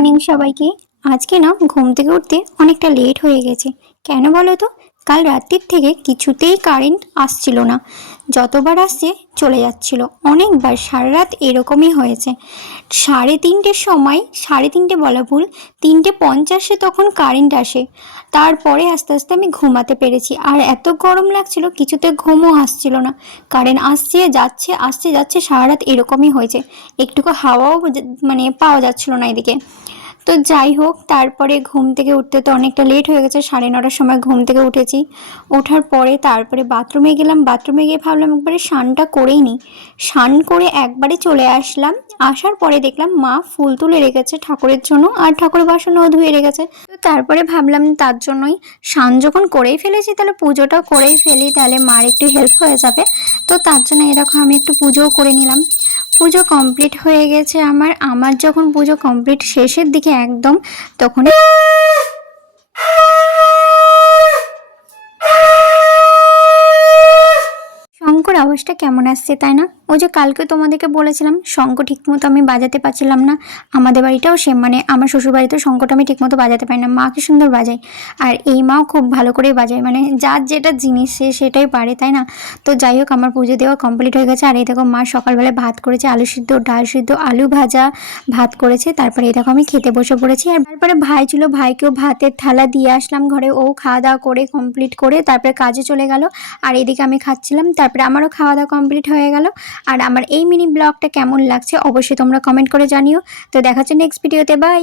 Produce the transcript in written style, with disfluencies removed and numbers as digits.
Morning সবাইকে। আজকে না ঘুম থেকে উঠতে অনেকটা লেট হয়ে গেছে। কেন বলো তো? কাল রাত্রির থেকে কিছুতেই কারেন্ট আসছিল না। যতবার আসছে চলে যাচ্ছিল, অনেকবার সারা রাত এরকমই হয়েছে। 3:30-র সময়, 3:30 বলা ভুল, 3:50-এ তখন কারেন্ট আসে। তারপরে আস্তে আস্তে আমি ঘুমাতে পেরেছি। আর এত গরম লাগছিল, কিছুতে ঘুমও আসছিল না। কারেন্ট আসছে যাচ্ছে, আসছে যাচ্ছে, সারা রাত এরকমই হয়েছে। একটুকু হাওয়াও মানে পাওয়া যাচ্ছিল না এদিকে। তো যাই হোক, তারপরে ঘুম থেকে উঠতে তো অনেকটা লেট হয়ে গেছে। 9:30-র সময় ঘুম থেকে উঠেছি। ওঠার পরে তারপরে বাথরুমে গেলাম। বাথরুমে গিয়ে ভাবলাম একবারে স্নানটা করেই নিই। স্নান করে একবারে চলে আসলাম। আসার পরে দেখলাম মা ফুল তুলে রেখেছে ঠাকুরের জন্য, আর ঠাকুরের বাসনও ধুয়ে রেখেছে। তো তারপরে ভাবলাম তার জন্যই স্নান যখন করেই ফেলেছি তাহলে পুজোটাও করেই ফেলি, তাহলে মার একটু হেল্প হয়ে যাবে। তো তার জন্য এরকম আমি একটু পুজোও করে নিলাম। পুজো কমপ্লিট হয়ে গেছে আমার। যখন পুজো কমপ্লিট শেষের দিকে একদম, তখন শঙ্কর আওয়াজটা কেমন আসছে তাই না? ওই যে কালকে তোমাদেরকে বলেছিলাম শঙ্খ ঠিকমতো আমি বাজাতে পারছিলাম না। আমাদের বাড়িটাও সেম, মানে আমার শ্বশুর বাড়িতেও শঙ্খটা আমি ঠিকমতো বাজাতে পারি না। মা কি সুন্দর বাজায়, আর এই মাও খুব ভালো করে বাজায়, মানে যার যেটা জিনিস সে সেটাই পারে, তাই না? তো যাই হোক, আমার পুজো দেওয়া কমপ্লিট হয়ে গেছে। আর এই দেখো মা সকালবেলায় ভাত করেছে, আলু সিদ্ধ, ডাল সিদ্ধ, আলু ভাজা, ভাত করেছে। তারপরে এই দেখো আমি খেতে বসে পড়েছি। আর তারপরে ভাই ছিল, ভাইকেও ভাতের থালা দিয়ে আসলাম ঘরে। ও খাওয়া দাওয়া করে কমপ্লিট করে তারপরে কাজে চলে গেল। আর এদিকে আমি খাচ্ছিলাম। তারপরে আমারও খাওয়া দাওয়া কমপ্লিট হয়ে গেল। আর আমার এই মিনি ব্লগটা কেমন লাগছে অবশ্যই তোমরা কমেন্ট করে জানিও। তো দেখা হচ্ছে নেক্সট ভিডিওতে, বাই।